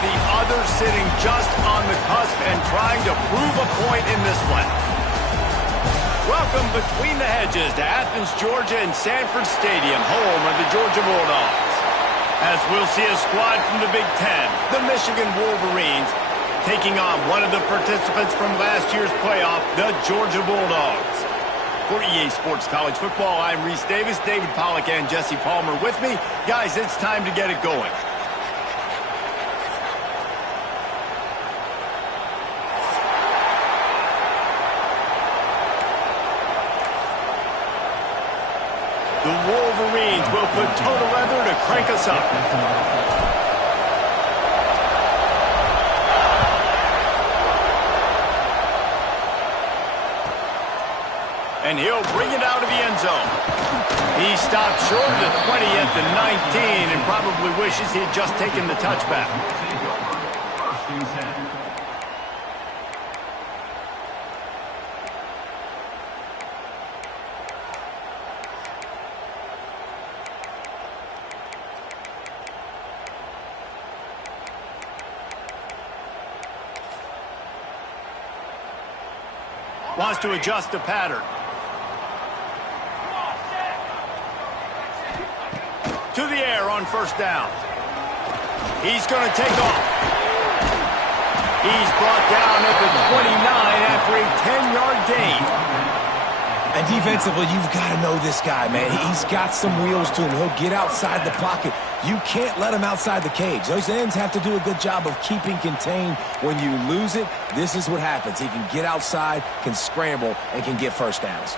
the other sitting just on the cusp and trying to prove a point in this one. Welcome between the hedges to Athens, Georgia and Sanford Stadium, home of the Georgia Bulldogs. As we'll see a squad from the Big 10, the Michigan Wolverines, taking on one of the participants from last year's playoff, the Georgia Bulldogs. For EA Sports College Football, I'm Reese Davis, David Pollack and Jesse Palmer with me. Guys, it's time to get it going. The Wolverines will put total leather to crank us up. And he'll bring it out of the end zone. He stopped short of the 20 at the 19 and probably wishes he had just taken the touchback. Wants to adjust the pattern. To the air on first down. He's going to take off. He's brought down at the 29 after a 10-yard gain. And defensively, you've got to know this guy, man. He's got some wheels to him. He'll get outside the pocket. You can't let him outside the cage. Those ends have to do a good job of keeping contained. When you lose it, this is what happens. He can get outside, can scramble, and can get first downs.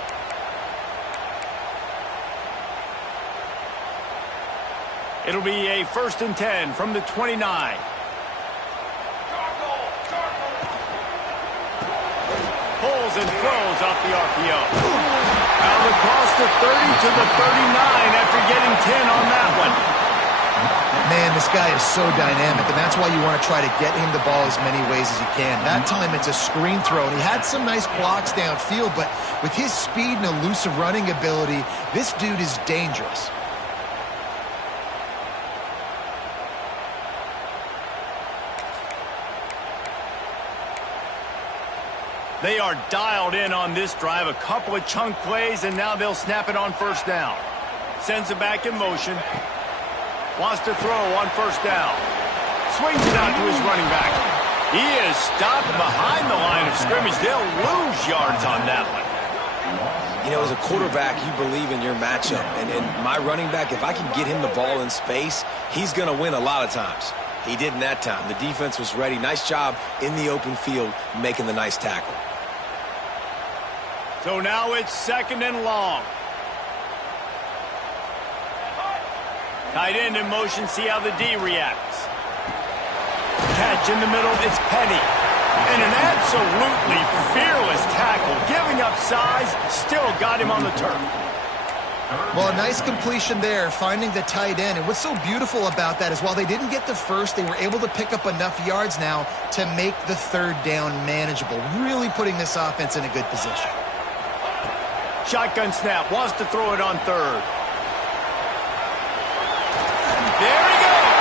It'll be a 1st and 10 from the 29. Pulls and throws off the RPO. Out across the 30 to the 39 after getting 10 on that one. Man, this guy is so dynamic, and that's why you want to try to get him the ball as many ways as you can. That time it's a screen throw, and he had some nice blocks downfield, but with his speed and elusive running ability, this dude is dangerous. They are dialed in on this drive, a couple of chunk plays, and now they'll snap it on first down. Sends it back in motion. Wants to throw on first down. Swings it out to his running back. He is stopped behind the line of scrimmage. They'll lose yards on that one. You know, as a quarterback, you believe in your matchup. And my running back, if I can get him the ball in space, he's going to win a lot of times. He did in that time. The defense was ready. Nice job in the open field making the nice tackle. So now it's 2nd and long. Tight end in motion, see how the D reacts. Catch in the middle, it's Penny. And an absolutely fearless tackle, giving up size, still got him on the turf. Well, a nice completion there, finding the tight end. And what's so beautiful about that is while they didn't get the first, they were able to pick up enough yards now to make the 3rd down manageable, really putting this offense in a good position. Shotgun snap, wants to throw it on 3rd. There he goes.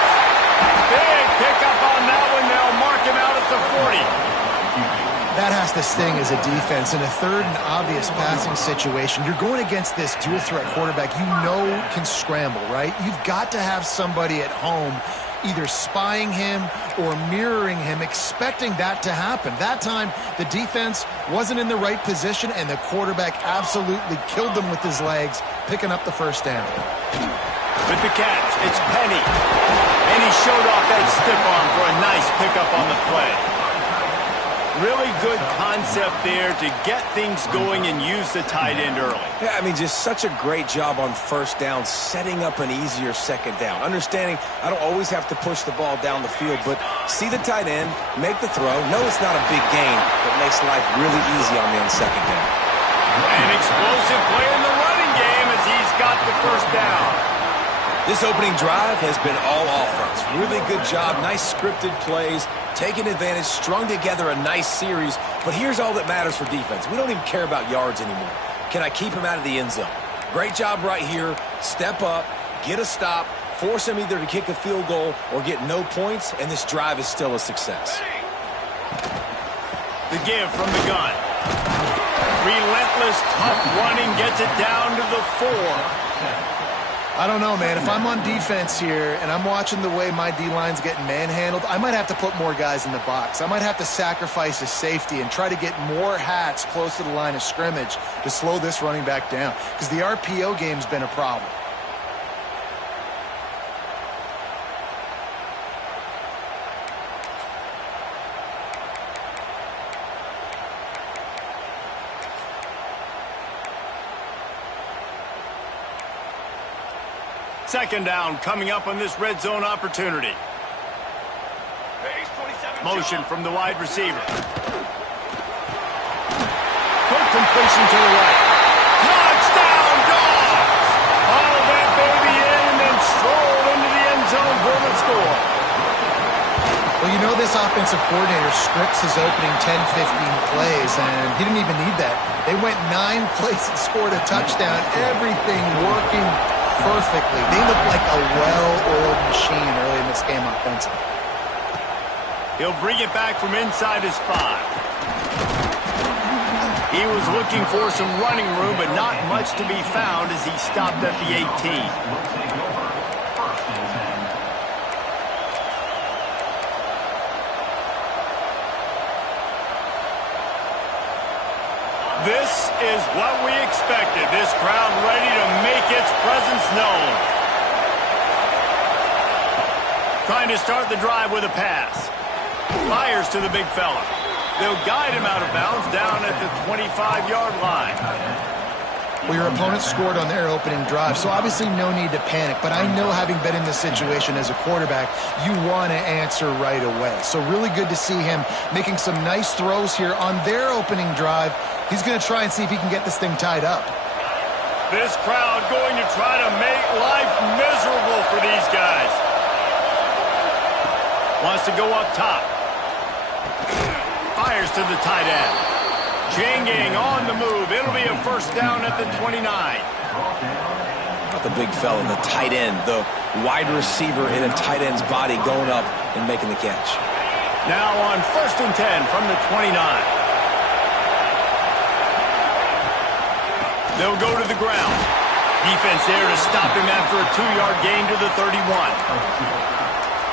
Big pickup on that one. They'll mark him out at the 40. That has to sting as a defense. In a 3rd and obvious passing situation, you're going against this dual-threat quarterback you know can scramble, right? You've got to have somebody at home either spying him or mirroring him, expecting that to happen. That time, the defense wasn't in the right position, and the quarterback absolutely killed them with his legs, picking up the first down. With the catch, it's Penny. And he showed off that stiff arm for a nice pickup on the play. Really good concept there to get things going and use the tight end early. Yeah, I mean, just such a great job on first down, setting up an easier 2nd down. Understanding I don't always have to push the ball down the field, but see the tight end, make the throw. No, it's not a big gain, but makes life really easy on me on 2nd down. An explosive play in the running game as he's got the first down. This opening drive has been all offense. Really good job, nice scripted plays, taking advantage, strung together a nice series. But here's all that matters for defense. We don't even care about yards anymore. Can I keep him out of the end zone? Great job right here. Step up, get a stop, Force him either to kick a field goal or get no points, and this drive is still a success. The give from the gun. Relentless, tough running gets it down to the 4. I don't know, man. If I'm on defense here and I'm watching the way my D-line's getting manhandled, I might have to put more guys in the box. I might have to sacrifice a safety and try to get more hats close to the line of scrimmage to slow this running back down, because the RPO game's been a problem. Second down coming up on this red zone opportunity. Motion from the wide receiver. Quick completion to the right. Touchdown, Dogs! All that baby in and then strolled into the end zone for the score. Well, you know this offensive coordinator scripts his opening 10, 15 plays, and he didn't even need that. They went 9 plays and scored a touchdown. Everything working perfectly. They look like a well-oiled machine early in this game offensively. He'll bring it back from inside his 5. He was looking for some running room, but not much to be found as he stopped at the 18. This is what we expected. This crowd ready to make its presence known. Trying to start the drive with a pass. Fires to the big fella. They'll guide him out of bounds down at the 25-yard line. Well, your opponent scored on their opening drive, so obviously no need to panic. But I know, having been in this situation as a quarterback, you want to answer right away. So really good to see him making some nice throws here on their opening drive. He's going to try and see if he can get this thing tied up. This crowd going to try to make life miserable for these guys. Wants to go up top. Fires to the tight end. Chain gang on the move. It'll be a first down at the 29. Not the big fella, the tight end, the wide receiver in a tight end's body going up and making the catch. Now on 1st and 10 from the 29. They'll go to the ground. Defense there to stop him after a 2-yard gain to the 31.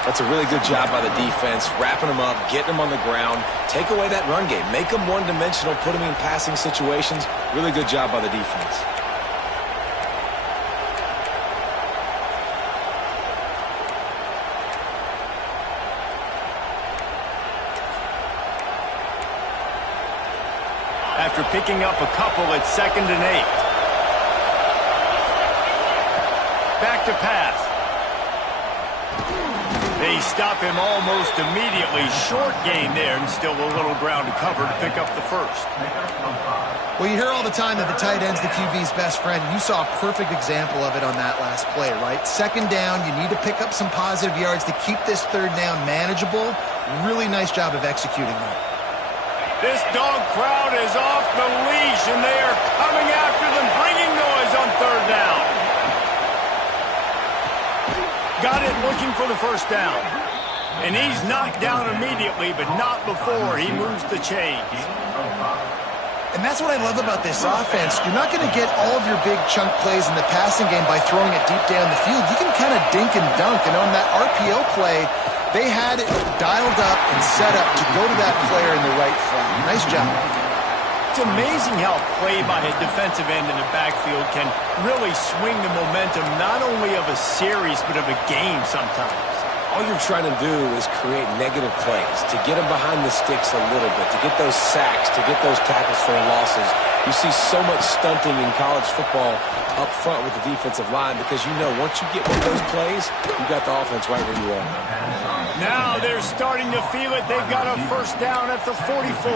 That's a really good job by the defense, wrapping him up, getting him on the ground, take away that run game, make him one-dimensional, put him in passing situations. Really good job by the defense. After picking up a couple at 2nd and 8. Back to pass. They stop him almost immediately. Short gain there, and still a little ground to cover to pick up the first. Well, you hear all the time that the tight end's the QB's best friend. You saw a perfect example of it on that last play, right? 2nd down, you need to pick up some positive yards to keep this 3rd down manageable. Really nice job of executing that. This dog crowd is off the leash, and they are coming after them, bringing noise on 3rd down. Got it, looking for the first down. And he's knocked down immediately, but not before he moves the chains. And that's what I love about this offense. You're not going to get all of your big chunk plays in the passing game by throwing it deep down the field. You can kind of dink and dunk. And on that RPO play, they had it dialed up and set up to go to that player in the right flat. Nice job. It's amazing how play by a defensive end in the backfield can really swing the momentum not only of a series but of a game sometimes. All you're trying to do is create negative plays, to get them behind the sticks a little bit, to get those sacks, to get those tackles for losses. You see so much stunting in college football up front with the defensive line because you know once you get one of those plays, you got the offense right where you are. Now they're starting to feel it. They've got a first down at the 44.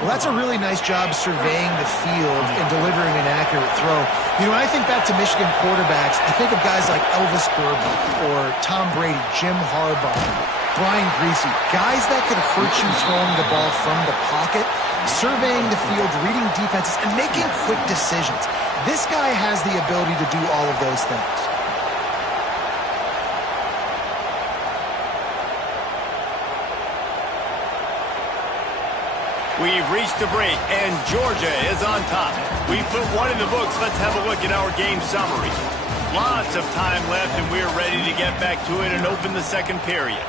Well, that's a really nice job surveying the field and delivering an accurate throw. You know, when I think back to Michigan quarterbacks, I think of guys like Elvis Gerber or Tom Brady, Jim Harbaugh, Brian Griese, guys that could hurt you throwing the ball from the pocket, surveying the field, reading defenses, and making quick decisions. This guy has the ability to do all of those things. We've reached the break, and Georgia is on top. We put one in the books. Let's have a look at our game summary. Lots of time left, and we're ready to get back to it and open the second period.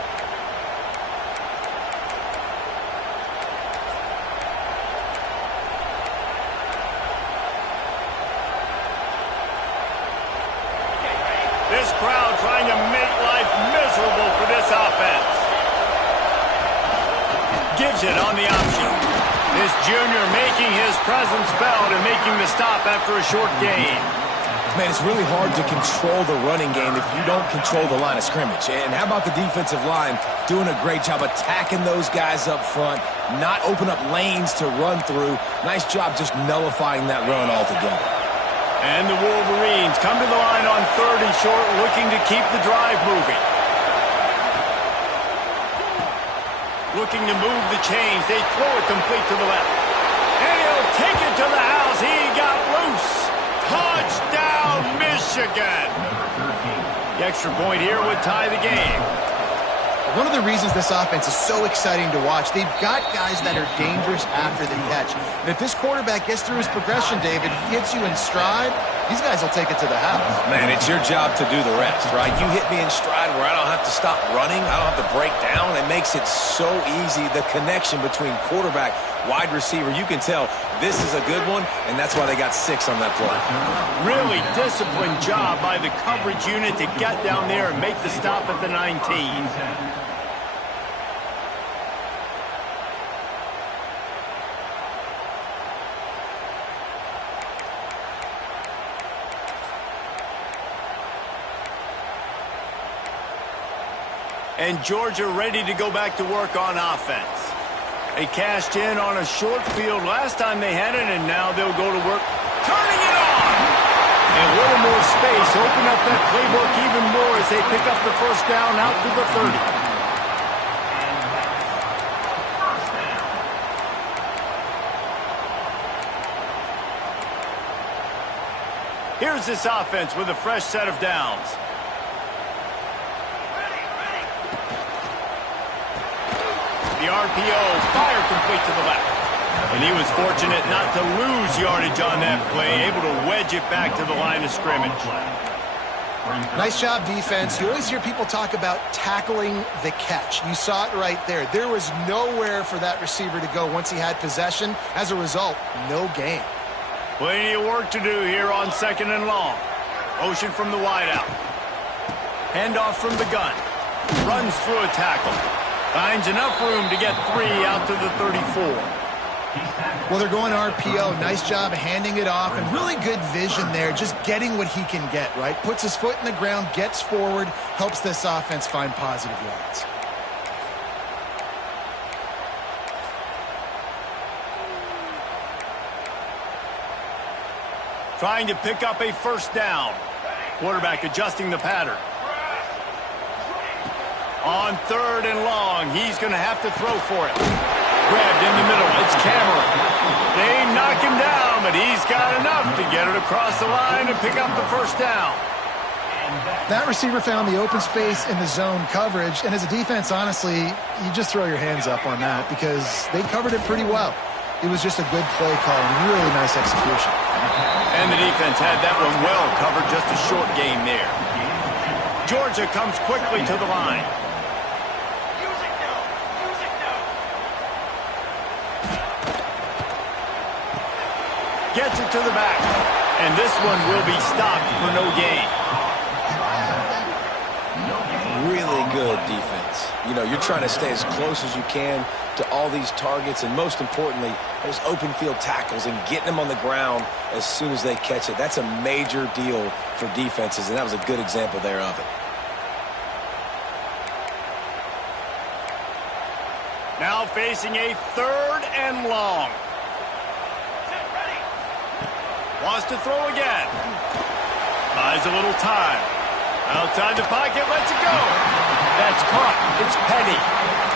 This crowd trying to make life miserable for this offense. Gives it on the option. This junior making his presence felt and making the stop after a short gain. Man, it's really hard to control the running game if you don't control the line of scrimmage. And how about the defensive line doing a great job attacking those guys up front, not open up lanes to run through. Nice job just nullifying that run altogether. And the Wolverines come to the line on 3rd and short, looking to keep the drive moving. Looking to move the chains. They throw it complete to the left. And he'll take it to the house. He got loose. Touchdown, Michigan. The extra point here would tie the game. One of the reasons this offense is so exciting to watch, they've got guys that are dangerous after the catch. And if this quarterback gets through his progression, David, hits you in stride, these guys will take it to the house. Man, it's your job to do the rest, right? You hit me in stride where I don't have to stop running. I don't have to break down. It makes it so easy. The connection between quarterback, wide receiver, you can tell this is a good one, and that's why they got 6 on that play. Really disciplined job by the coverage unit to get down there and make the stop at the 19. And Georgia ready to go back to work on offense. They cashed in on a short field last time they had it, and now they'll go to work turning it on. And a little more space, open up that playbook even more as they pick up the first down out to the 30. Here's this offense with a fresh set of downs. The RPO, fire complete to the left. And he was fortunate not to lose yardage on that play, able to wedge it back to the line of scrimmage. Nice job, defense. You always hear people talk about tackling the catch. You saw it right there. There was nowhere for that receiver to go once he had possession. As a result, no gain. Plenty of work to do here on 2nd and long. Motion from the wideout. Handoff from the gun. Runs through a tackle. Finds enough room to get 3 out to the 34. Well, they're going RPO. Nice job handing it off, and really good vision there, just getting what he can get, right? Puts his foot in the ground, gets forward, helps this offense find positive yards. Trying to pick up a first down. Quarterback adjusting the pattern. On 3rd and long, he's going to have to throw for it. Grabbed in the middle, it's Cameron. They knock him down, but he's got enough to get it across the line and pick up the first down. That receiver found the open space in the zone coverage, and as a defense, honestly, you just throw your hands up on that because they covered it pretty well. It was just a good play call and really nice execution. And the defense had that one well covered, just a short game there. Georgia comes quickly to the line. Gets it to the back. And this one will be stopped for no gain. Really good defense. You know, you're trying to stay as close as you can to all these targets, and most importantly, those open field tackles and getting them on the ground as soon as they catch it. That's a major deal for defenses, and that was a good example there of it. Now facing a 3rd and long. Wants to throw again. Buys a little time. Outside the pocket, lets it go. That's caught. It's Petty.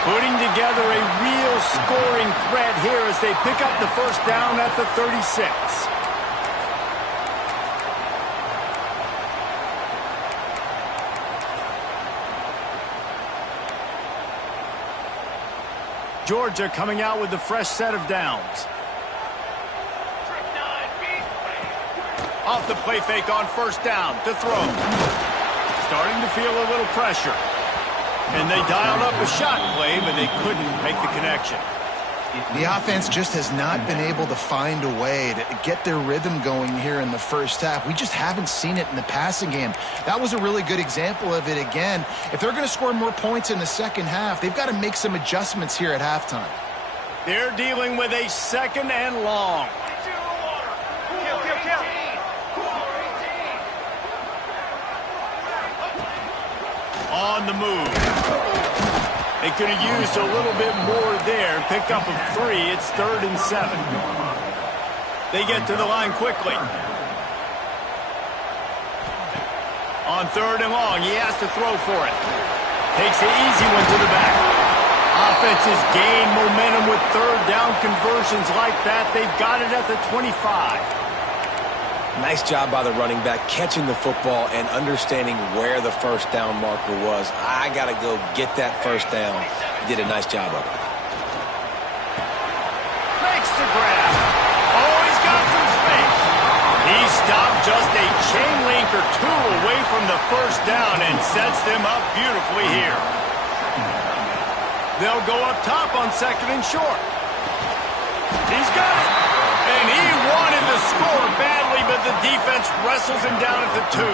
Putting together a real scoring threat here as they pick up the first down at the 36. Georgia coming out with a fresh set of downs. Off the play fake on first down to throw. Starting to feel a little pressure. And they dialed up a shot play, but they couldn't make the connection. The offense just has not been able to find a way to get their rhythm going here in the first half. We just haven't seen it in the passing game. That was a really good example of it again. If they're going to score more points in the second half, they've got to make some adjustments here at halftime. They're dealing with a second and long. On the move. They could have used a little bit more there. Pick up a 3. It's 3rd and 7. They get to the line quickly. On 3rd and long, he has to throw for it. Takes the easy one to the back. Offenses gain momentum with 3rd down conversions like that. They've got it at the 25. Nice job by the running back catching the football and understanding where the first down marker was. I got to go get that first down. He did a nice job of it. Makes the grab. Oh, he's got some space. He stopped just a chain link or 2 away from the first down and sets them up beautifully here. They'll go up top on 2nd and short. He's got it. And he wanted to score badly, but the defense wrestles him down at the 2.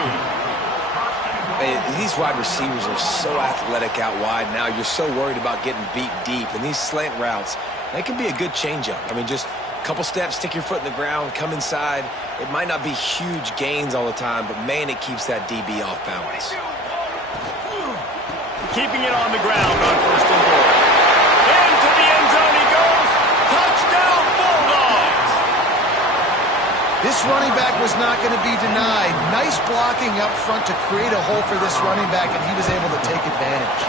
These wide receivers are so athletic out wide now. You're so worried about getting beat deep. And these slant routes, they can be a good changeup. I mean, just a couple steps, stick your foot in the ground, come inside. It might not be huge gains all the time, but, man, it keeps that DB off balance. Keeping it on the ground on 1st and goal. Into the end zone he goes. Touchdown, Bulldogs! This running back was not going to be denied. Nice blocking up front to create a hole for this running back, and he was able to take advantage.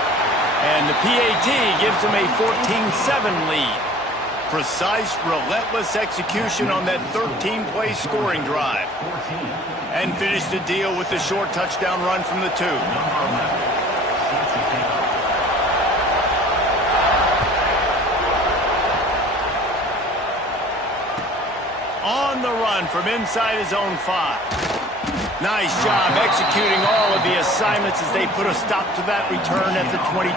And the PAT gives them a 14-7 lead. Precise, relentless execution on that 13-play scoring drive. And finished the deal with the short touchdown run from the 2. On the run from inside his own 5. Nice job executing all of the assignments as they put a stop to that return at the 22.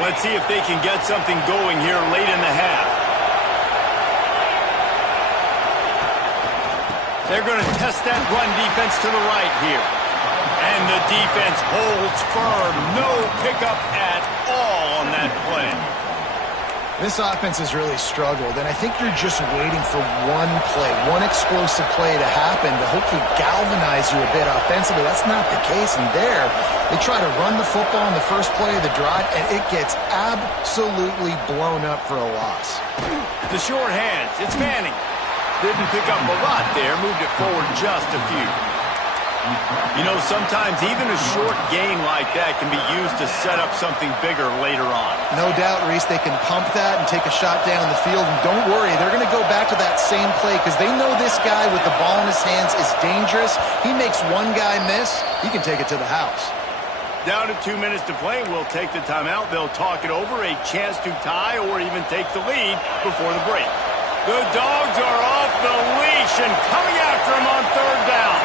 Let's see if they can get something going here late in the half. They're going to test that run defense to the right here. And the defense holds firm. No pickup at all on that play. This offense has really struggled, and I think you're just waiting for one play, one explosive play to happen to hopefully galvanize you a bit offensively. That's not the case, and there, they try to run the football in the first play of the drive, and it gets absolutely blown up for a loss. The short hands, it's Manning. Didn't pick up a lot there, moved it forward just a few. You know, sometimes even a short gain like that can be used to set up something bigger later on. No doubt, Reese, they can pump that and take a shot down the field. And don't worry, they're going to go back to that same play because they know this guy with the ball in his hands is dangerous. He makes one guy miss, he can take it to the house. Down to 2 minutes to play, we'll take the timeout. They'll talk it over, a chance to tie or even take the lead before the break. The Dogs are off the leash and coming after him on 3rd down.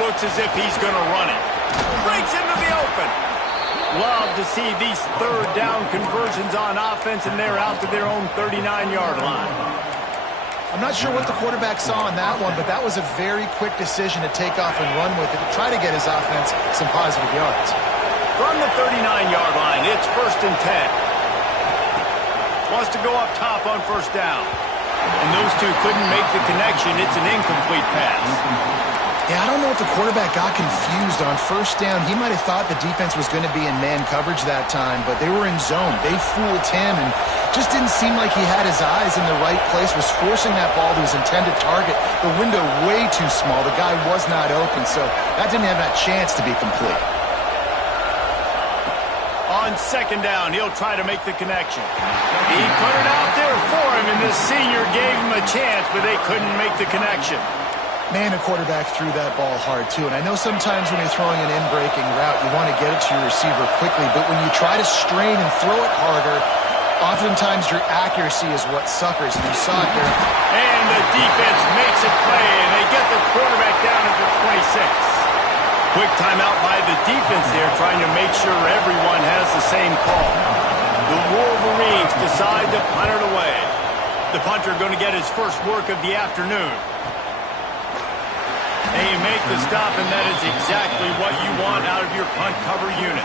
Looks as if he's going to run it. Breaks into the open. Love to see these 3rd down conversions on offense, and they're out to their own 39-yard line. I'm not sure what the quarterback saw on that one, but that was a very quick decision to take off and run with it to try to get his offense some positive yards. From the 39-yard line, it's 1st and 10. Wants to go up top on 1st down. And those two couldn't make the connection. It's an incomplete pass. Yeah, I don't know if the quarterback got confused on 1st down. He might have thought the defense was going to be in man coverage that time, but they were in zone. They fooled him and just didn't seem like he had his eyes in the right place, was forcing that ball to his intended target. The window way too small. The guy was not open, so that didn't have that chance to be complete. On 2nd down, he'll try to make the connection. He put it out there for him, and the senior gave him a chance, but they couldn't make the connection. Man, a quarterback threw that ball hard, too. And I know sometimes when you're throwing an in-breaking route, you want to get it to your receiver quickly. But when you try to strain and throw it harder, oftentimes your accuracy is what suffers. And you saw it there. And the defense makes a play, and they get the quarterback down at the 26. Quick timeout by the defense there, trying to make sure everyone has the same call. The Wolverines decide to punt it away. The punter going to get his first work of the afternoon. They make the stop, and that is exactly what you want out of your punt cover unit.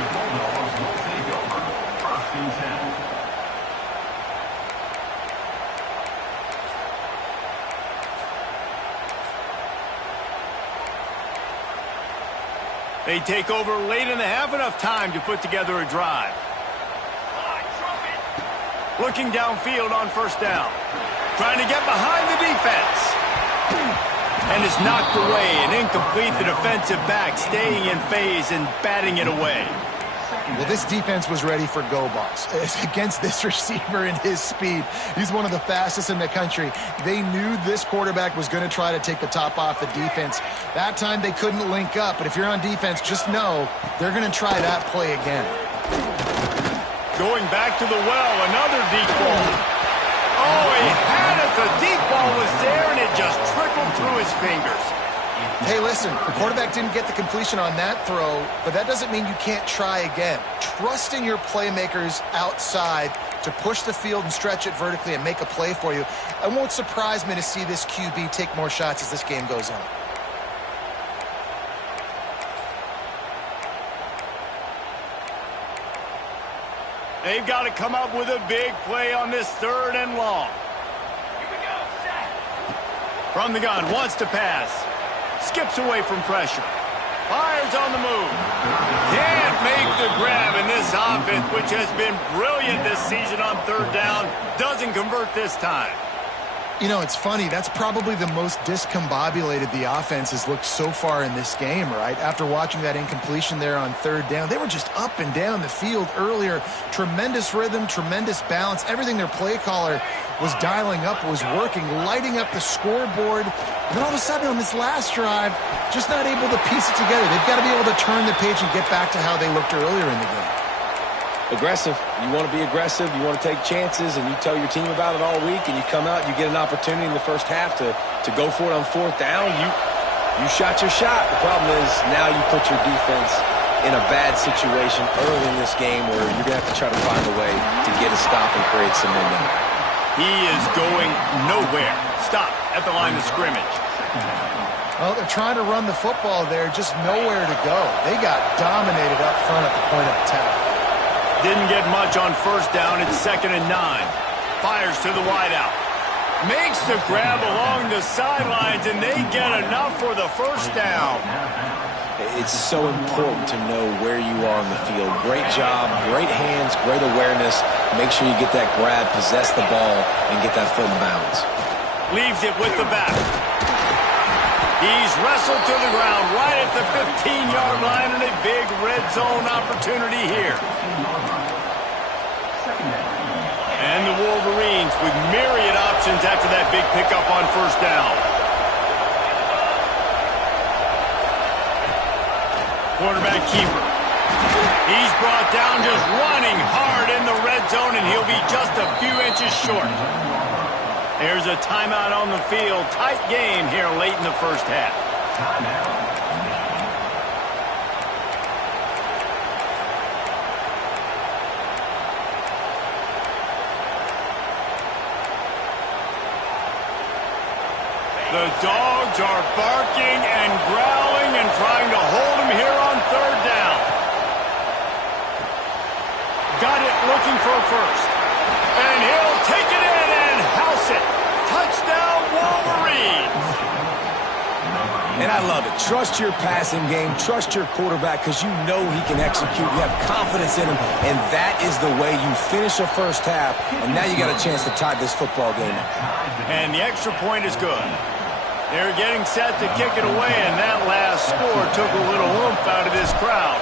They take over late in the half, enough time to put together a drive. Looking downfield on first down. Trying to get behind the defense. And it's knocked away and incomplete. The defensive back staying in phase and batting it away. Well, this defense was ready for go balls against this receiver and his speed. He's one of the fastest in the country. They knew this quarterback was going to try to take the top off the defense. That time they couldn't link up, but if you're on defense, just know they're going to try that play again. Going back to the well, another deep ball. Oh, he had it. The deep ball was there, and it just trickled through his fingers. Hey, listen, the quarterback didn't get the completion on that throw, but that doesn't mean you can't try again. Trust in your playmakers outside to push the field and stretch it vertically and make a play for you. It won't surprise me to see this QB take more shots as this game goes on. They've got to come up with a big play on this 3rd and long. From the gun, wants to pass. Skips away from pressure. Fires on the move. Can't make the grab, in this offense, which has been brilliant this season on 3rd down, doesn't convert this time. You know, it's funny. That's probably the most discombobulated the offense has looked so far in this game, right? After watching that incompletion there on 3rd down, they were just up and down the field earlier. Tremendous rhythm, tremendous balance. Everything their play caller was dialing up was working, lighting up the scoreboard. And then all of a sudden on this last drive, just not able to piece it together. They've got to be able to turn the page and get back to how they looked earlier in the game. Aggressive. You want to be aggressive. You want to take chances, and you tell your team about it all week, and you come out, you get an opportunity in the first half to go for it on 4th down. You shot your shot. The problem is now you put your defense in a bad situation early in this game where you're going to have to try to find a way to get a stop and create some momentum. He is going nowhere. Stop at the line of scrimmage. Well, they're trying to run the football there, just nowhere to go. They got dominated up front at the point of attack. Didn't get much on 1st down. It's 2nd and 9. Fires to the wideout. Makes the grab along the sidelines, and they get enough for the 1st down. It's so important to know where you are on the field. Great job, great hands, great awareness. Make sure you get that grab, possess the ball, and get that foot in bounds. Leaves it with the back. He's wrestled to the ground right at the 15-yard line, and a big red zone opportunity here. And the Wolverines with myriad options after that big pickup on 1st down. Quarterback keeper. He's brought down, just running hard in the red zone, and he'll be just a few inches short. There's a timeout on the field. Tight game here late in the 1st half. The dogs are barking and growling and trying to hold him here on 3rd down. Got it, looking for a first. And he'll take it in and house it. Touchdown, Wolverines. And I love it. Trust your passing game. Trust your quarterback because you know he can execute. You have confidence in him, and that is the way you finish a 1st half, and now you got a chance to tie this football game up. And the extra point is good. They're getting set to kick it away, and that last score took a little oomph out of this crowd.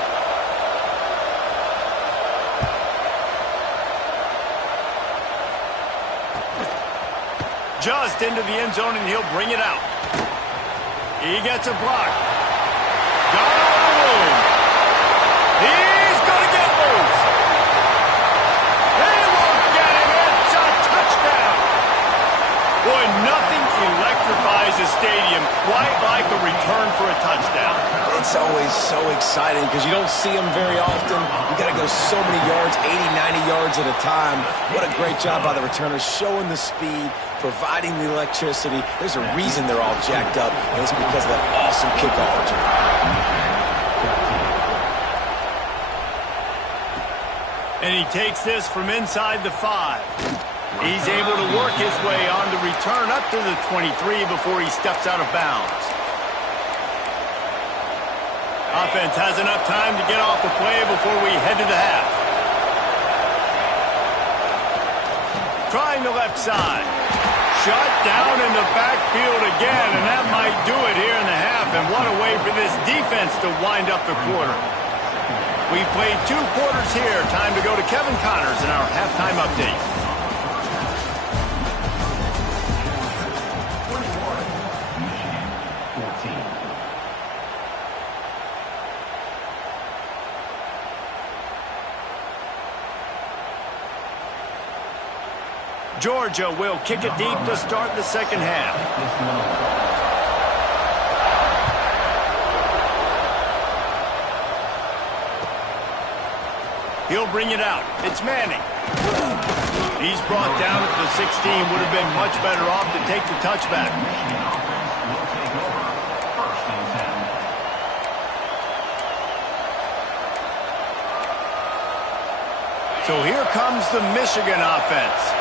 Just into the end zone, and he'll bring it out. He gets a block. Gone on the room. He's going to get loose. They won't get him. It's a touchdown. Boy, nothing electrifies a stadium quite like a return for a touchdown. It's always so exciting because you don't see them very often. You got to go so many yards, 80, 90 yards at a time. What a great job by the returners, showing the speed, providing the electricity. There's a reason they're all jacked up, and it's because of that awesome kickoff return. And he takes this from inside the 5. He's able to work his way on the return up to the 23 before he steps out of bounds. Offense has enough time to get off the play before we head to the half. Trying the left side. Shut down in the backfield again, and that might do it here in the half. And what a way for this defense to wind up the quarter. We've played 2 quarters here. Time to go to Kevin Connors in our halftime update. Georgia will kick it deep to start the second half. He'll bring it out. It's Manning. He's brought down at the 16. Would have been much better off to take the touchback. So here comes the Michigan offense.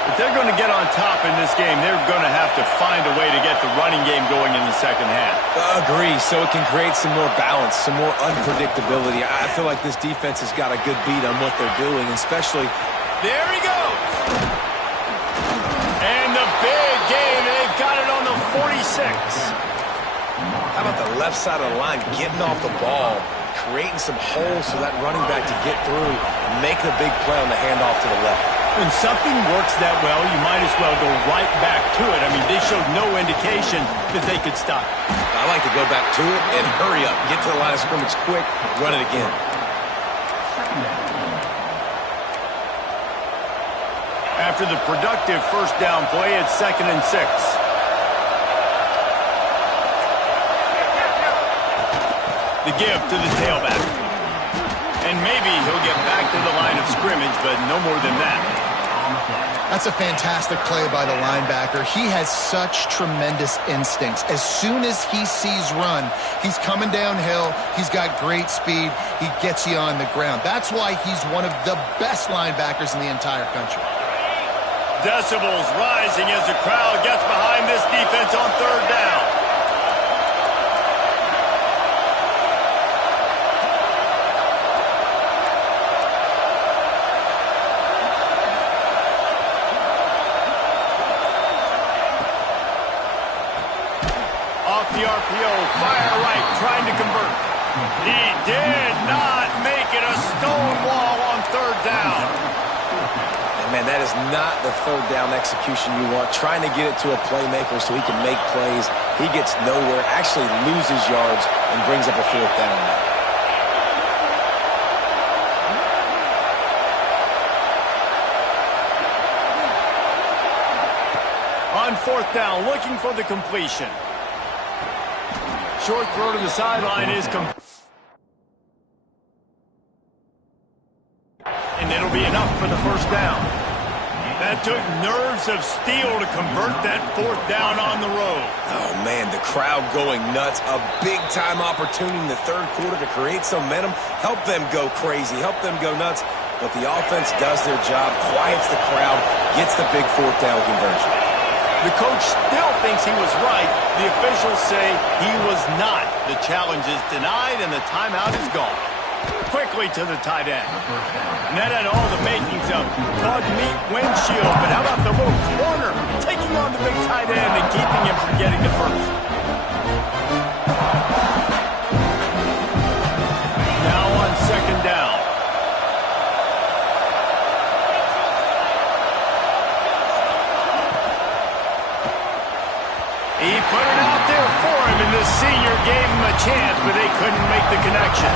If they're going to get on top in this game, they're going to have to find a way to get the running game going in the second half. Agree, so it can create some more balance, some more unpredictability. I feel like this defense has got a good beat on what they're doing, especially... There he goes! And the big game, they've got it on the 46. How about the left side of the line getting off the ball, creating some holes for that running back to get through, and making a big play on the handoff to the left. When something works that well, you might as well go right back to it. I mean, they showed no indication that they could stop. I like to go back to it and hurry up. Get to the line of scrimmage quick, run it again. After the productive first down play, it's 2nd and 6. The give to the tailback. And maybe he'll get back to the line of scrimmage, but no more than that. That's a fantastic play by the linebacker. He has such tremendous instincts. As soon as he sees run, he's coming downhill. He's got great speed. He gets you on the ground. That's why he's one of the best linebackers in the entire country. Decibels rising as the crowd gets behind this defense on 3rd down. The RPO, fire right, trying to convert. He did not make it a stone wall on 3rd down. And man, that is not the 3rd down execution you want. Trying to get it to a playmaker so he can make plays. He gets nowhere, actually loses yards, and brings up a 4th down. On 4th down, looking for the completion. Short throw to the sideline is complete. And it'll be enough for the 1st down. That took nerves of steel to convert that 4th down on the road. Oh, man, the crowd going nuts. A big-time opportunity in the 3rd quarter to create some momentum, help them go crazy, help them go nuts. But the offense does their job, quiets the crowd, gets the big 4th down conversion. The coach still thinks he was right. The officials say he was not. The challenge is denied, and the timeout is gone. Quickly to the tight end. And that had all the makings of bug meat windshield. But how about the little corner taking on the big tight end and keeping him from getting the first? Now on 2nd down. He put it out there for him in this chance, but they couldn't make the connection.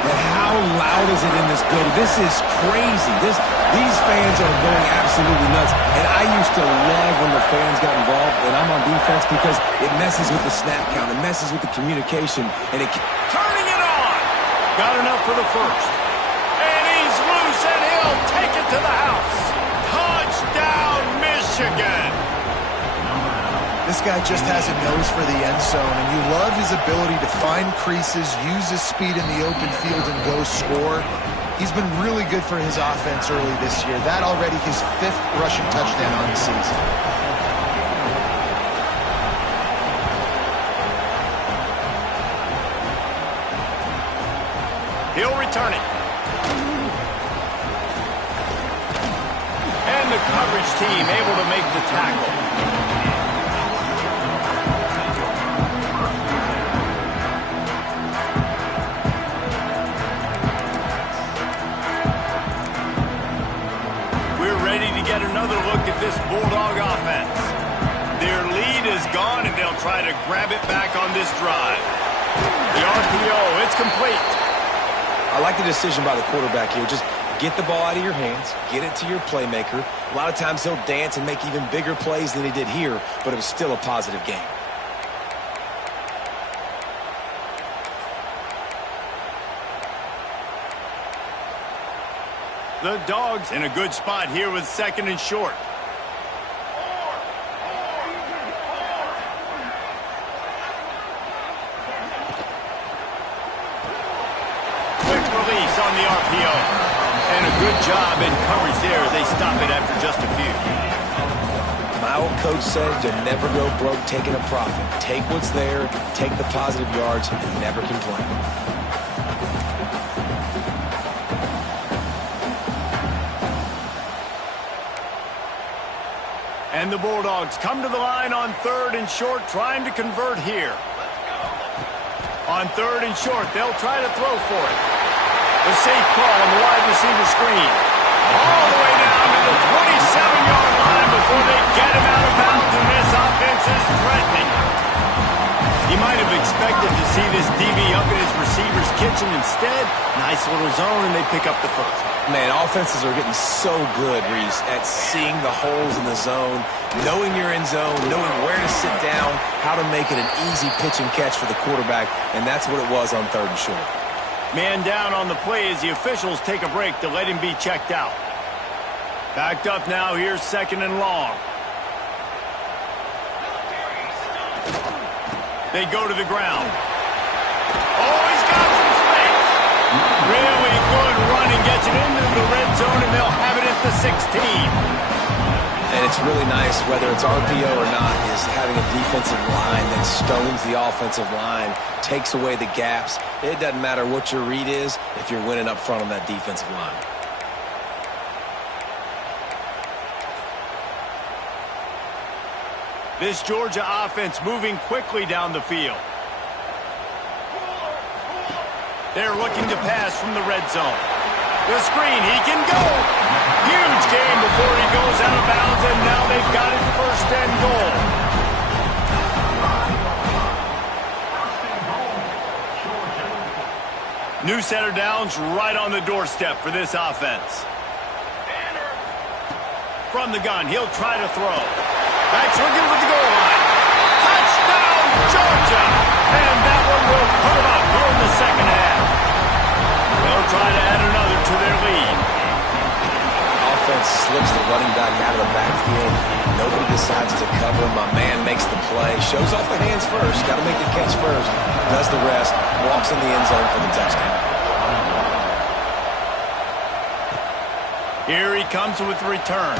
And how loud is it in this building? This is crazy. These fans are going absolutely nuts. And I used to love when the fans got involved when I'm on defense because it messes with the snap count. It messes with the communication. And it turning it on. Got enough for the first. And he's loose, and he'll take it to the house. Touchdown, Michigan. This guy just has a nose for the end zone, and you love his ability to find creases, use his speed in the open field, and go score. He's been really good for his offense early this year. That already his 5th rushing touchdown on the season. He'll return it. And the coverage team able to make the tackle. Get another look at this Bulldog offense. Their lead is gone, and they'll try to grab it back on this drive. The RPO, it's complete. I like the decision by the quarterback here. Just get the ball out of your hands, get it to your playmaker. A lot of times he'll dance and make even bigger plays than he did here, but it was still a positive game. The Dogs in a good spot here with 2nd and short. Quick release on the RPO. And a good job in coverage there. They stop it after just a few. My old coach said you'll never go broke taking a profit. Take what's there, take the positive yards, and never complain. And the Bulldogs come to the line on 3rd and short, trying to convert here. On 3rd and short, they'll try to throw for it. The safe call on the wide receiver screen. All the way down to the 27-yard line before they get him out of bounds, and this offense is threatening. You might have expected to see this DB up in his receiver's kitchen. Instead, nice little zone, and they pick up the first. Man, offenses are getting so good, Reese, at seeing the holes in the zone, knowing you're in zone, knowing where to sit down, how to make it an easy pitch and catch for the quarterback, and that's what it was on 3rd and short. Man down on the play as the officials take a break to let him be checked out. Backed up now, here's 2nd and long. They go to the ground. Oh, he's got some space. Really good running, gets it into the red zone, and they'll have it at the 16. And it's really nice, whether it's RPO or not, is having a defensive line that stones the offensive line, takes away the gaps. It doesn't matter what your read is if you're winning up front on that defensive line. This Georgia offense moving quickly down the field. They're looking to pass from the red zone. The screen, he can go. Huge game before he goes out of bounds, and now they've got it 1st and goal. New set of downs right on the doorstep for this offense. From the gun, he'll try to throw. Back's looking for the goal line. Touchdown, Georgia! And that one will put them up here in the 2nd half. They'll try to add another to their lead. Offense slips the running back out of the backfield. Nobody decides to cover. My man makes the play. Shows off the hands first. Got to make the catch first. Does the rest. Walks in the end zone for the touchdown. Here he comes with the return.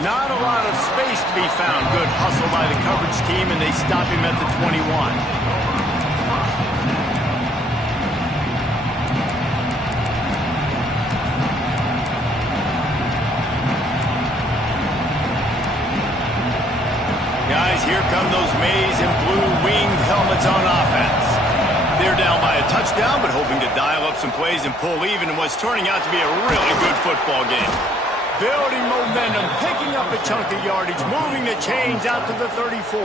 Not a lot of space to be found. Good hustle by the coverage team, and they stop him at the 21. Guys, here come those maize and blue winged helmets on offense. They're down by a touchdown, but hoping to dial up some plays and pull even in what's turning out to be a really good football game. Building momentum, picking up a chunk of yardage, moving the chains out to the 34.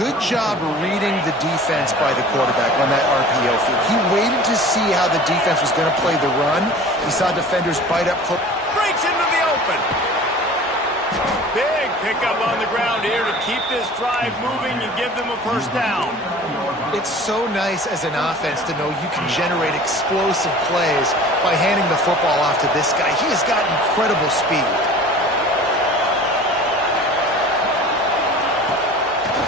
Good job reading the defense by the quarterback on that RPO fake. He waited to see how the defense was going to play the run. He saw defenders bite up. Breaks into the open. Big pickup on the ground here to keep this drive moving and give them a first down. It's so nice as an offense to know you can generate explosive plays by handing the football off to this guy. He has got incredible speed.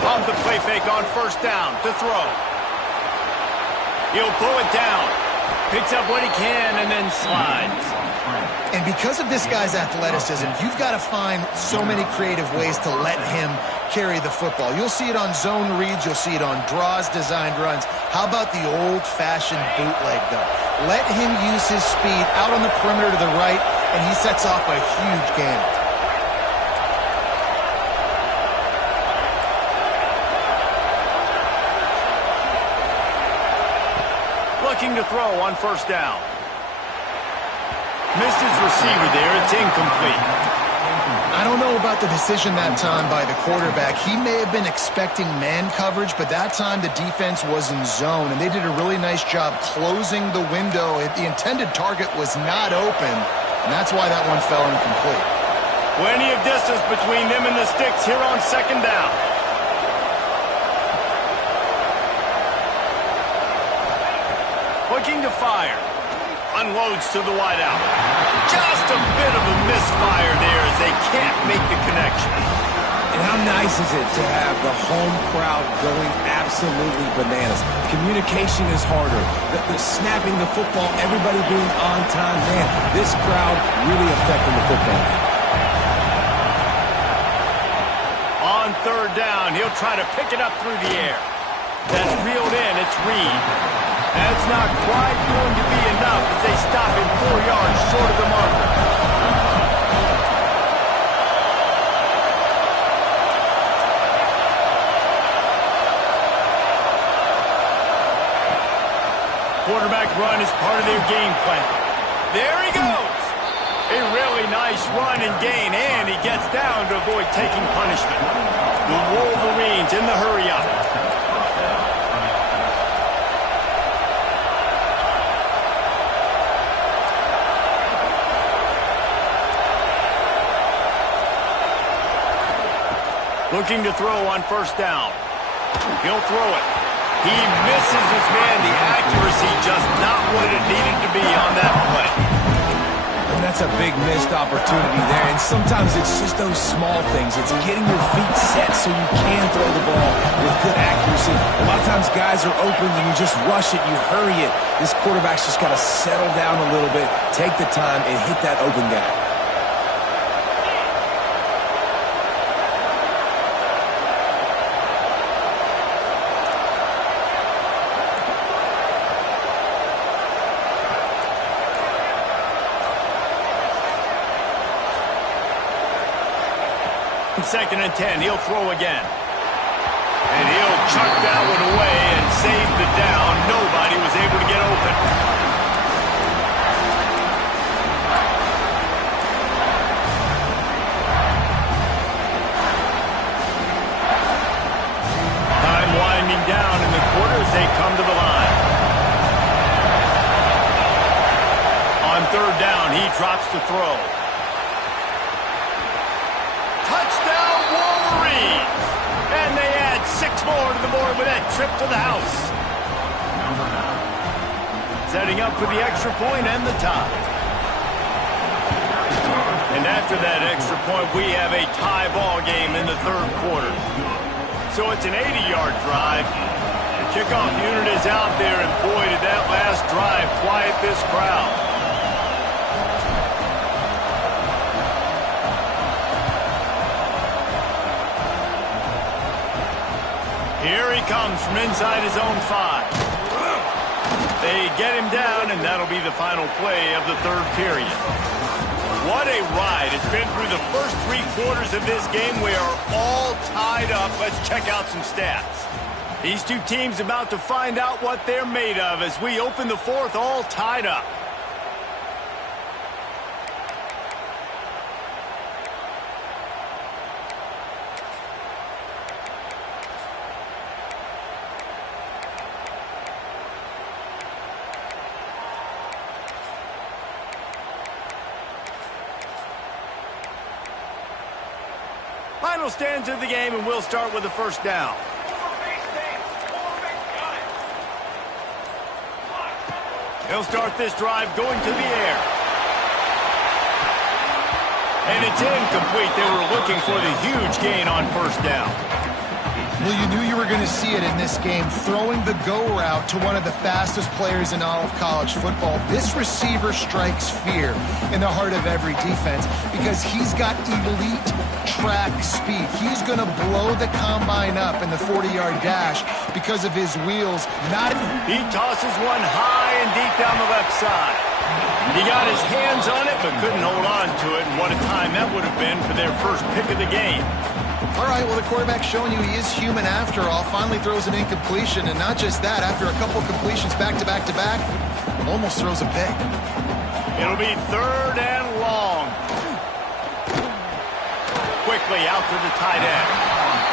Off the play fake on first down to throw. He'll pull it down. Picks up what he can and then slides. And because of this guy's athleticism, you've got to find so many creative ways to let him carry the football. You'll see it on zone reads. You'll see it on draws, designed runs. How about the old-fashioned bootleg, though? Let him use his speed out on the perimeter to the right, and he sets off a huge game. Looking to throw on first down. Missed his receiver there. It's incomplete. I don't know about the decision that time by the quarterback. He may have been expecting man coverage, but that time the defense was in zone, and they did a really nice job closing the window. The intended target was not open, and that's why that one fell incomplete. Plenty of distance between them and the sticks here on second down. Looking to fire. Unloads to the wideout. Just a bit of a misfire there as they can't make the connection. And how nice is it to have the home crowd going absolutely bananas? Communication is harder. The snapping the football, everybody being on time. Man, this crowd really affecting the football. On third down, he'll try to pick it up through the air. That's reeled in. It's Reed. That's not quite going to be enough as they stop him 4 yards short of the marker. Quarterback run is part of their game plan. There he goes. A really nice run and gain, and he gets down to avoid taking punishment. The Wolverines in the hurry-up. Looking to throw on first down. He'll throw it. He misses his man. The accuracy just not what it needed to be on that play. And that's a big missed opportunity there. And sometimes it's just those small things. It's getting your feet set so you can throw the ball with good accuracy. A lot of times guys are open and you just rush it, you hurry it. This quarterback's just got to settle down a little bit, take the time, and hit that open guy. Second and 10, he'll throw again. And he'll chuck that one away and save the down. Nobody was able to get open. Time winding down in the quarter as they come to the line. On third down, he drops to throw. Touchdown Wolverines! And they add 6 more to the board with that trip to the house. Setting up for the extra point and the tie. And after that extra point, we have a tie ball game in the third quarter. So it's an 80-yard drive. The kickoff unit is out there, and boy, did that last drive quiet this crowd. Here he comes from inside his own 5. They get him down, and that'll be the final play of the third period. What a ride. It's been through the first 3 quarters of this game. We are all tied up. Let's check out some stats. These two teams about to find out what they're made of as we open the fourth all tied up. Final stands of the game, and we'll start with the first down. He'll start this drive going to the air. And it's incomplete. They were looking for the huge gain on first down. Well, you knew you were going to see it in this game, throwing the go route to one of the fastest players in all of college football. This receiver strikes fear in the heart of every defense because he's got elite track speed. He's going to blow the combine up in the 40-yard dash because of his wheels. He tosses one high and deep down the left side. He got his hands on it but couldn't hold on to it, and what a time that would have been for their first pick of the game. All right, well, the quarterback's showing you he is human after all. Finally throws an incompletion, and not just that, after a couple completions back-to-back-to-back, almost throws a pick. It'll be third and long. Quickly out to the tight end.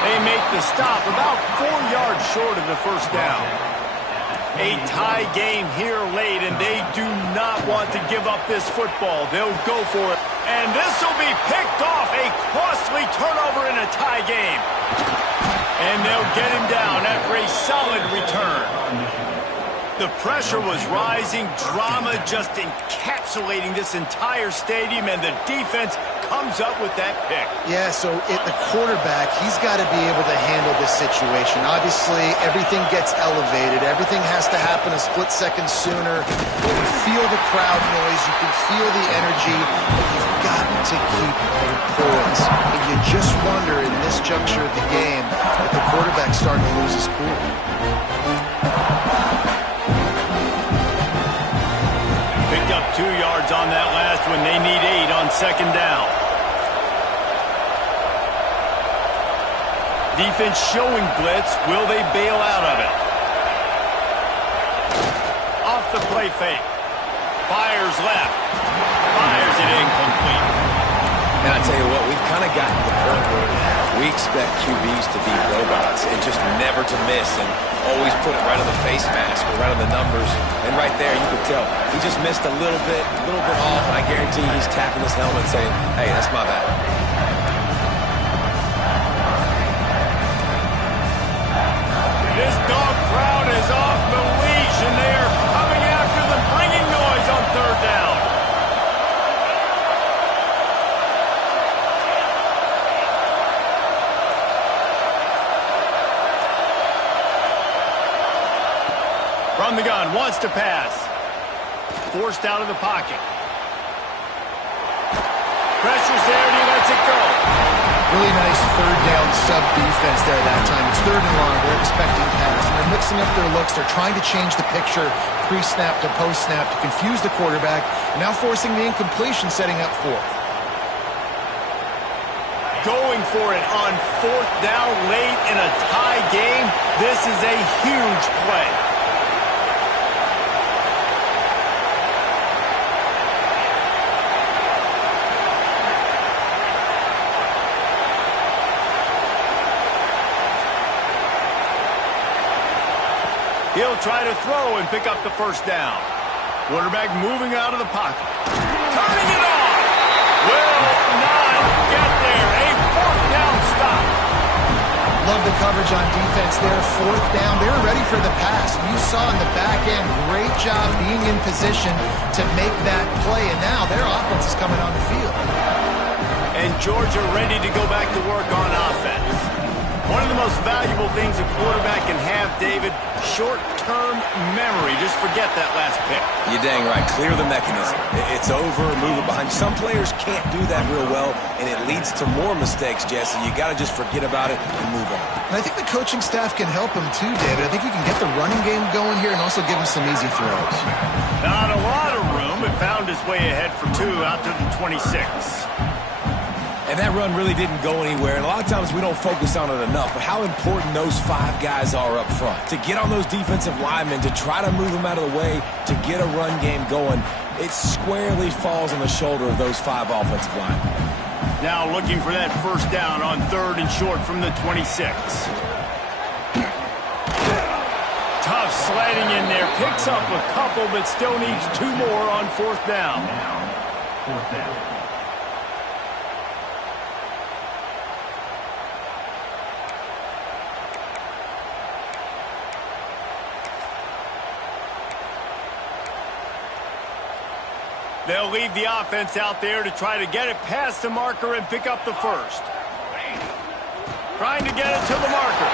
They make the stop about 4 yards short of the first down. A tie game here late, and they do not want to give up this football. They'll go for it. And this will be picked off. A costly turnover in a tie game. And they'll get him down after a solid return. The pressure was rising. Drama just encapsulating this entire stadium, and the defense comes up with that pick. Yeah, so the quarterback, he's got to be able to handle this situation. Obviously, everything gets elevated. Everything has to happen a split second sooner. You can feel the crowd noise. You can feel the energy. But you've got to keep your poise. And you just wonder in this juncture of the game if the quarterback's starting to lose his cool. Picked up 2 yards on that last one. They need 8 on second down. Defense showing blitz. Will they bail out of it? Off the play fake. Fires left. Fires it incomplete. And I tell you what, we've kind of gotten to the point where we expect QBs to be robots and just never to miss and always put it right on the face mask or right on the numbers. And right there, you could tell he just missed a little bit off, and I guarantee he's tapping his helmet saying, hey, that's my bad. This dog crowd is off the leash, and they are coming after them, bringing noise on third down. From the gun, wants to pass. Forced out of the pocket. Pressure's there, and he lets it go. Really nice third down sub defense there that time. It's third and long. They're expecting pass, and they're mixing up their looks. They're trying to change the picture pre-snap to post-snap to confuse the quarterback, now forcing the incompletion, setting up fourth. Going for it on fourth down late in a tie game. This is a huge play. He'll try to throw and pick up the first down. Quarterback moving out of the pocket. Turning it on. Will not get there. A fourth down stop. Love the coverage on defense there. Fourth down. They were ready for the pass. You saw in the back end, great job being in position to make that play. And now their offense is coming on the field. And Georgia ready to go back to work on offense. One of the most valuable things a quarterback can have, David, short-term memory. Just forget that last pick. You're dang right. Clear the mechanism. It's over, move it behind. Some players can't do that real well, and it leads to more mistakes, Jesse. You got to just forget about it and move on. And I think the coaching staff can help him too, David. I think you can get the running game going here and also give him some easy throws. Not a lot of room. It found its way ahead for 2 out to the 26. And that run really didn't go anywhere. And a lot of times we don't focus on it enough, but how important those 5 guys are up front. To get on those defensive linemen, to try to move them out of the way, to get a run game going, it squarely falls on the shoulder of those 5 offensive linemen. Now looking for that first down on third and short from the 26. Tough sliding in there. Picks up a couple, but still needs 2 more on fourth down. They'll leave the offense out there to try to get it past the marker and pick up the first. Trying to get it to the marker.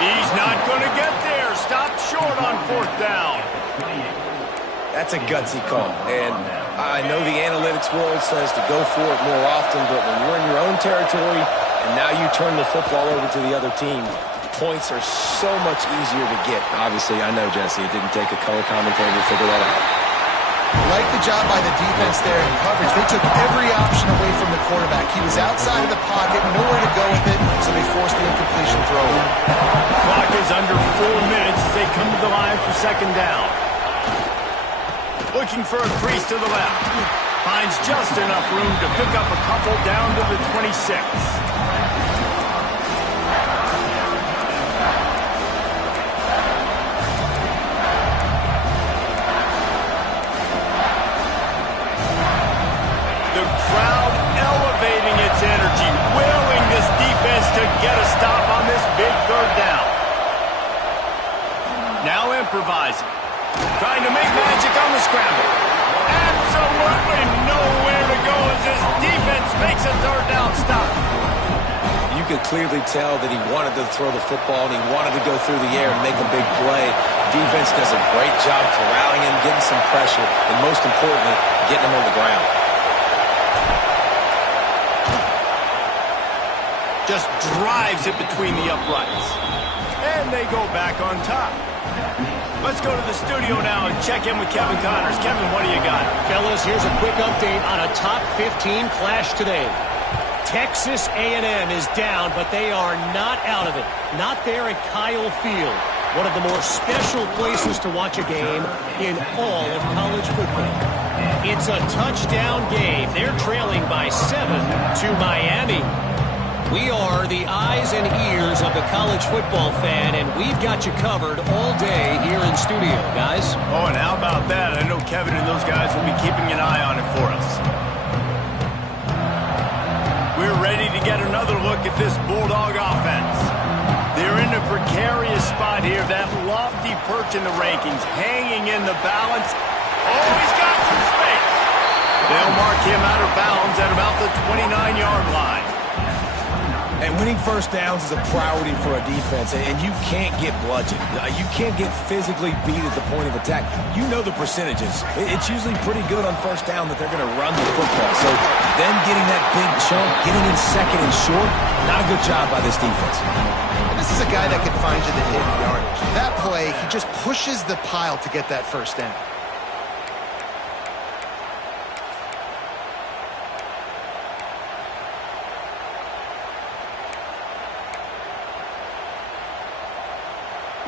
He's not going to get there. Stopped short on 4th down. That's a gutsy call. And I know the analytics world says to go for it more often, but when you're in your own territory and now you turn the football over to the other team, points are so much easier to get. Obviously, I know, Jesse, it didn't take a color commentator to figure that out. Like the job by the defense there in coverage. They took every option away from the quarterback. He was outside of the pocket, nowhere to go with it, so they forced the incompletion throw. Clock is under 4 minutes as they come to the line for 2nd down. Looking for a crease to the left. Finds just enough room to pick up a couple down to the 26. The crowd elevating its energy, willing this defense to get a stop on this big 3rd down. Now improvising. Trying to make magic on the scramble. Absolutely nowhere to go as this defense makes a 3rd down stop. You could clearly tell that he wanted to throw the football and he wanted to go through the air and make a big play. Defense does a great job corralling him, getting some pressure, and most importantly, getting him on the ground. Just drives it between the uprights. And they go back on top. Let's go to the studio now and check in with Kevin Connors. Kevin, what do you got? Fellas, here's a quick update on a top 15 clash today. Texas A&M is down, but they are not out of it. Not there at Kyle Field, one of the more special places to watch a game in all of college football. It's a touchdown game. They're trailing by 7 to Miami. We are the eyes and ears of the college football fan, and we've got you covered all day here in studio, guys. Oh, and how about that? I know Kevin and those guys will be keeping an eye on it for us. We're ready to get another look at this Bulldog offense. They're in a precarious spot here, that lofty perch in the rankings, hanging in the balance. Oh, he's got some space. They'll mark him out of bounds at about the 29-yard line. And winning 1st downs is a priority for a defense, and you can't get bludgeoned. You can't get physically beat at the point of attack. You know the percentages. It's usually pretty good on 1st down that they're going to run the football. So them getting that big chunk, getting in 2nd and short, not a good job by this defense. And this is a guy that can find you the hidden yardage. That play, he just pushes the pile to get that 1st down.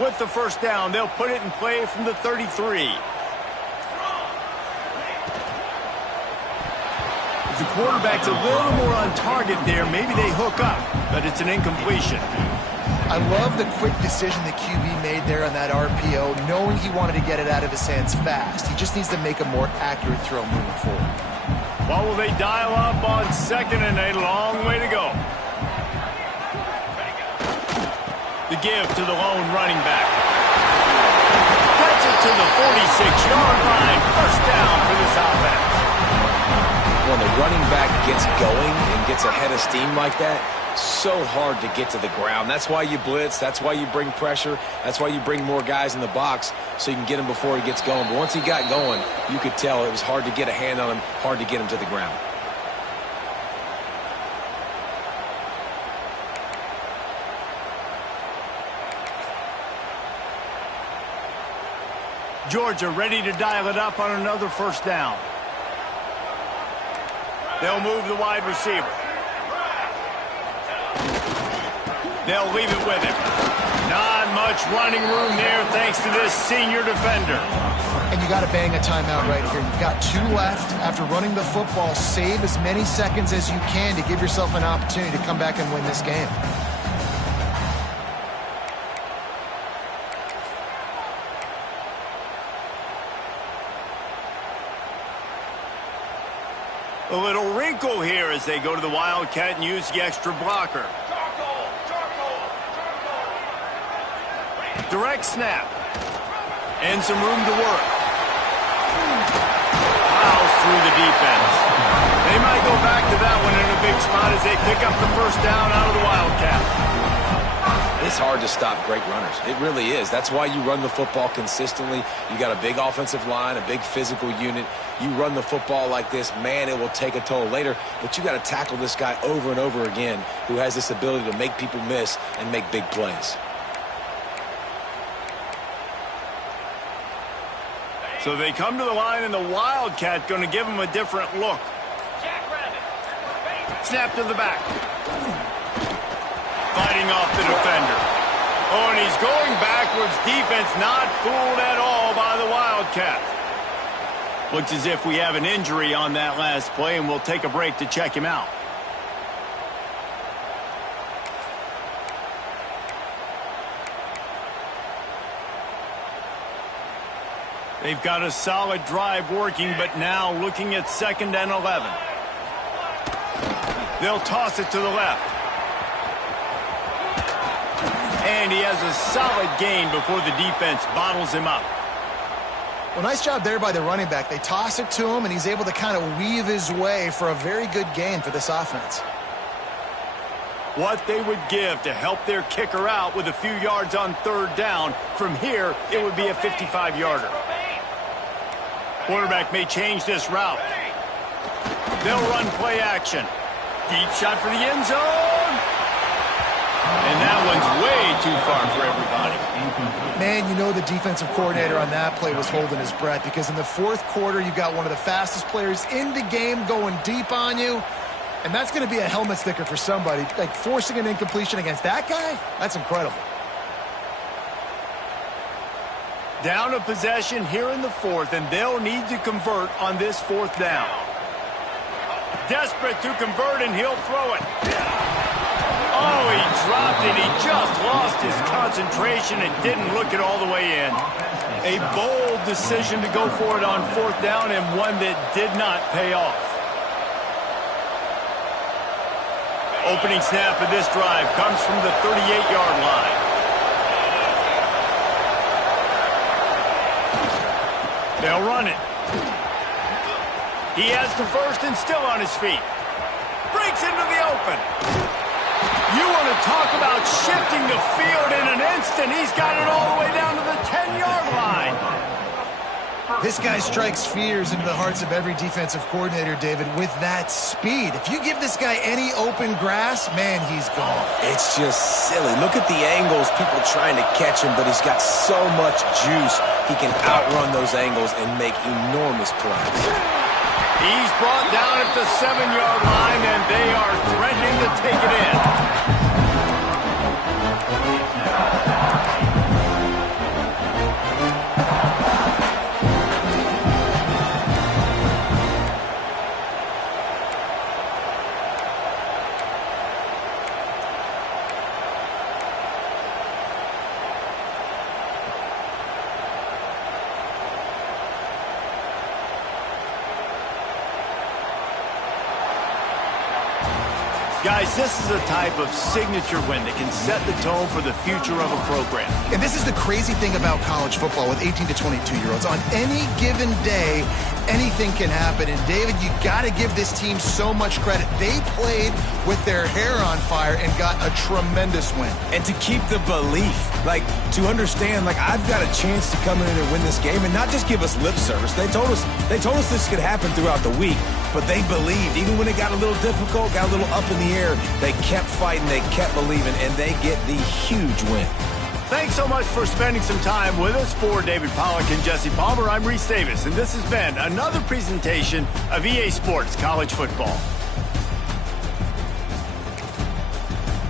With the 1st down, they'll put it in play from the 33. If the quarterback's a little more on target there, maybe they hook up, but it's an incompletion. I love the quick decision the QB made there on that RPO, knowing he wanted to get it out of his hands fast. He just needs to make a more accurate throw moving forward. What will they dial up on 2nd and a long way to go? The give to the lone running back. Gets it to the 46-yard line. 1st down for this offense. When the running back gets going and gets a head of steam like that, so hard to get to the ground. That's why you blitz. That's why you bring pressure. That's why you bring more guys in the box so you can get him before he gets going. But once he got going, you could tell it was hard to get a hand on him, hard to get him to the ground. Georgia ready to dial it up on another 1st down. They'll move the wide receiver. They'll leave it with him. Not much running room there thanks to this senior defender. And you got to bang a timeout right here. You've got 2 left. After running the football, save as many seconds as you can to give yourself an opportunity to come back and win this game. A little wrinkle here as they go to the Wildcat and use the extra blocker. Direct snap. And some room to work. Wow, through the defense. They might go back to that one in a big spot as they pick up the first down out of the Wildcat. It's hard to stop great runners. It really is. That's why you run the football consistently. You got a big offensive line, a big physical unit. You run the football like this, man, it will take a toll later. But you got to tackle this guy over and over again who has this ability to make people miss and make big plays. So they come to the line, and the Wildcat going to give them a different look. Snap to the back. Fighting off the defender. Oh, and he's going backwards. Defense not fooled at all by the Wildcat. Looks as if we have an injury on that last play, and we'll take a break to check him out. They've got a solid drive working, but now looking at 2nd and 11. They'll toss it to the left. And he has a solid gain before the defense bottles him up. Well, nice job there by the running back. They toss it to him, and he's able to kind of weave his way for a very good gain for this offense. What they would give to help their kicker out with a few yards on 3rd down. From here, it would be a 55-yarder. Quarterback may change this route. They'll run play action. Deep shot for the end zone. And that one's way too far for everybody. Man, you know the defensive coordinator on that play was holding his breath, because in the 4th quarter, you've got one of the fastest players in the game going deep on you. And that's going to be a helmet sticker for somebody. Like, forcing an incompletion against that guy, that's incredible. Down a possession here in the 4th, and they'll need to convert on this 4th down. Desperate to convert, and he'll throw it. Oh, he dropped it. He just lost his concentration and didn't look it all the way in. A bold decision to go for it on 4th down, and one that did not pay off. Opening snap of this drive comes from the 38-yard line. They'll run it. He has the first and still on his feet. Breaks into the open. You want to talk about shifting the field in an instant. He's got it all the way down to the 10-yard line. This guy strikes fears into the hearts of every defensive coordinator, David, with that speed. If you give this guy any open grass, man, he's gone. It's just silly. Look at the angles, people trying to catch him, but he's got so much juice. He can outrun those angles and make enormous plays. He's brought down at the 7-yard line, and they are threatening to take it in. Guys, this is a type of signature win that can set the tone for the future of a program. And this is the crazy thing about college football with 18 to 22-year-olds. On any given day, anything can happen. And, David, you got to give this team so much credit. They played with their hair on fire and got a tremendous win. And to keep the belief, like, to understand, like, I've got a chance to come in and win this game and not just give us lip service. They told us this could happen throughout the week, but they believed. Even when it got a little difficult, got a little up in the air, they kept fighting, they kept believing, and they get the huge win. Thanks so much for spending some time with us. For David Pollack and Jesse Palmer, I'm Reese Davis, and this has been another presentation of EA Sports College Football.